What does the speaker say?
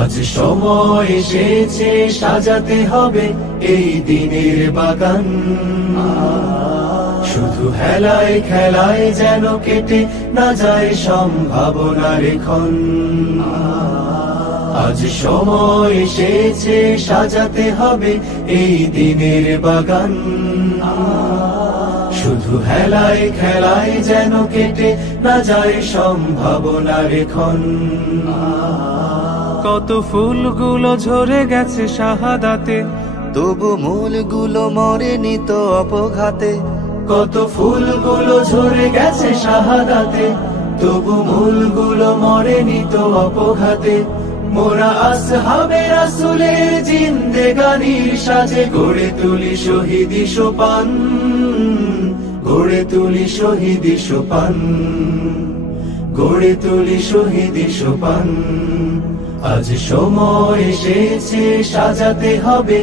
আজ সময় এসেছে সাজাতে হবে এই দিনের বাগান। শুধু হেলায় খেলায় যেন কেটে না যায় সম্ভাবনার ক্ষণ। আজ সময় এসেছে সাজাতে হবে এই দিনের বাগান। শুধু হেলায় খেলায় যেন কেটে না যায় সম্ভাবনার ক্ষণ। কত ফুলগুলো ঝরে গেছে শাহাদাতে, তবু মূলগুলো মরেনি তো অপঘাতে। কত ফুলগুলো ঝরে গেছে শাহাদাতে, তবু মূলগুলো মরেনি তো অপঘাতে। মোরা আসহাবে রাসূলের জিন্দেগানির সাজে গড়ে তুলি শহীদি সোপান, গড়ে তুলি শহীদি সোপান, গড়ে তুলি শহীদি সোপান। আজ সময় এসেছে সাজাতে হবে